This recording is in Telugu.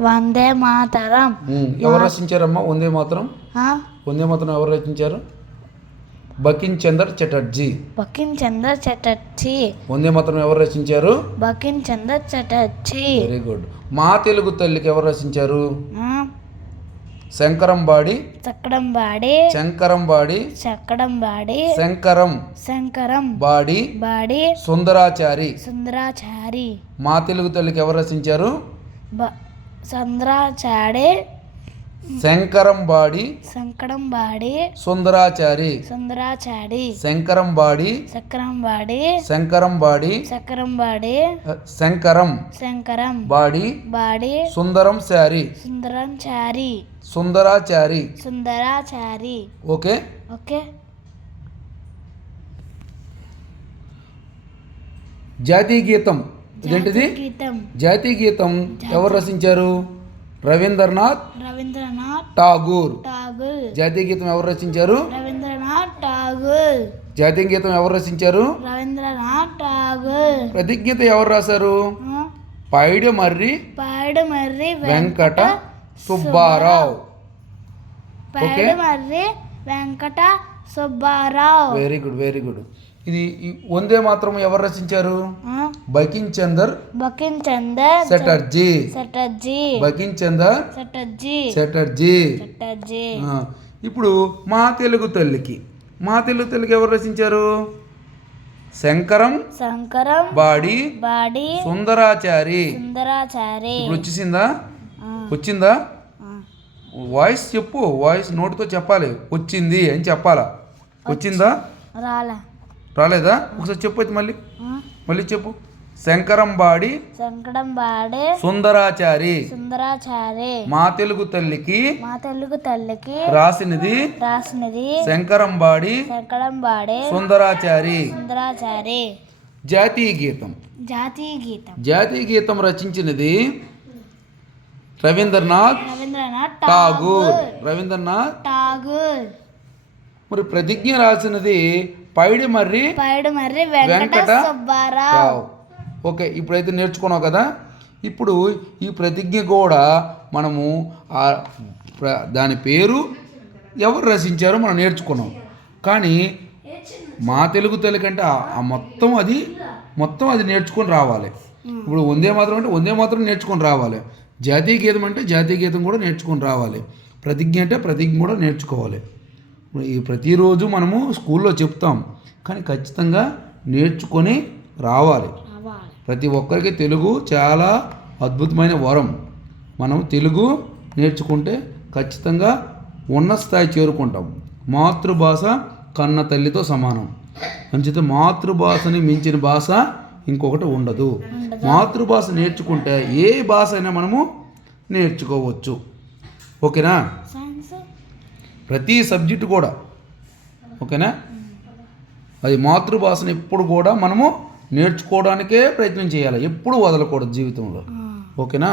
వందే మాతరం. ఎవరు రచించారమ్మా వందే మాతరం? వందే మాతరం ఎవరు రచించారు? బకిం చంద్ర చటర్జీ. వందే మాతరం ఎవరు రచించారు? బకిం చంద్ర చటర్జీ. Very good. మా తెలుగు తల్లికి ఎవరు రచించారు? శంకరంబాడి. శంకరం బాడి సుందరాచారి. మా తెలుగు తల్లికి ఎవరు రచించారు? శంకరంబాడి సుందరాచారి. శంకరం బాడి సుందరాచారి. ఓకే. జాతీయ గీతం ఇదేంటిది? జాతీయ గీతం ఎవరు రచించారు? రవీంద్రనాథ్ ఠాగూర్. జాతీయ గీతం ఎవరు రచించారు? జాతీయ గీతం ఎవరు రచించారు? ప్రతిజ్ఞత ఎవరు రాశారు? పైడిమర్రి వెంకట సుబ్బారావు. Very good. ఇది వందే మాత్రం ఎవరు రచించారు? బకిం చంద్ర చటర్జీ. ఇప్పుడు మా తెలుగు తల్లికి ఎవరు రచించారు? శంకరం బాడి సుందరాచారి. ఇప్పుడు వచ్చిందా? వాయిస్ చెప్పు. వాయిస్ నోటితో చెప్పాలి. వచ్చింది అని చెప్పాలా? వచ్చిందా? రాలేదా? ఒకసారి చెప్పు. అయితే మళ్ళీ చెప్పు. శంకరంబాడి సుందరాచారి. మా తెలుగు తల్లికి రాసినది శంకరంబాడి సుందరాచారి. జాతీయ గీతం రచించినది రవీంద్రనాథ్ ఠాగూర్. మరి ప్రతిజ్ఞ రాసినది పైడిమర్రి వెంకట సుబ్బారావు. ఓకే, ఇప్పుడైతే నేర్చుకున్నావు కదా. ఇప్పుడు ఈ ప్రతిజ్ఞ కూడా మనము దాని పేరు ఎవరు రచించారో మనం నేర్చుకున్నాం. కానీ మా తెలుగు తల్లి కంటే మొత్తం అది నేర్చుకొని రావాలి. ఇప్పుడు వందే మాత్రం అంటే వందే మాత్రం నేర్చుకొని రావాలి. జాతీయ గీతం అంటే జాతీయ గీతం కూడా నేర్చుకొని రావాలి. ప్రతిజ్ఞ అంటే ప్రతిజ్ఞ కూడా నేర్చుకోవాలి. ఈ ప్రతిరోజు మనము స్కూల్లో చెప్తాం, కానీ ఖచ్చితంగా నేర్చుకొని రావాలి. ప్రతి ఒక్కరికి తెలుగు చాలా అద్భుతమైన వరం. మనం తెలుగు నేర్చుకుంటే ఖచ్చితంగా ఉన్నత స్థాయి చేరుకుంటాం. మాతృభాష కన్న తల్లితో సమానం. అంచేత మాతృభాషని మించిన భాష ఇంకొకటి ఉండదు. మాతృభాష నేర్చుకుంటే ఏ భాష అయినా మనము నేర్చుకోవచ్చు. ఓకేనా? ప్రతి సబ్జెక్టు కూడా ఓకేనా? అది మాతృభాషను ఎప్పుడు కూడా మనము నేర్చుకోవడానికే ప్రయత్నం చేయాలి. ఎప్పుడు వదలకూడదు జీవితంలో. ఓకేనా?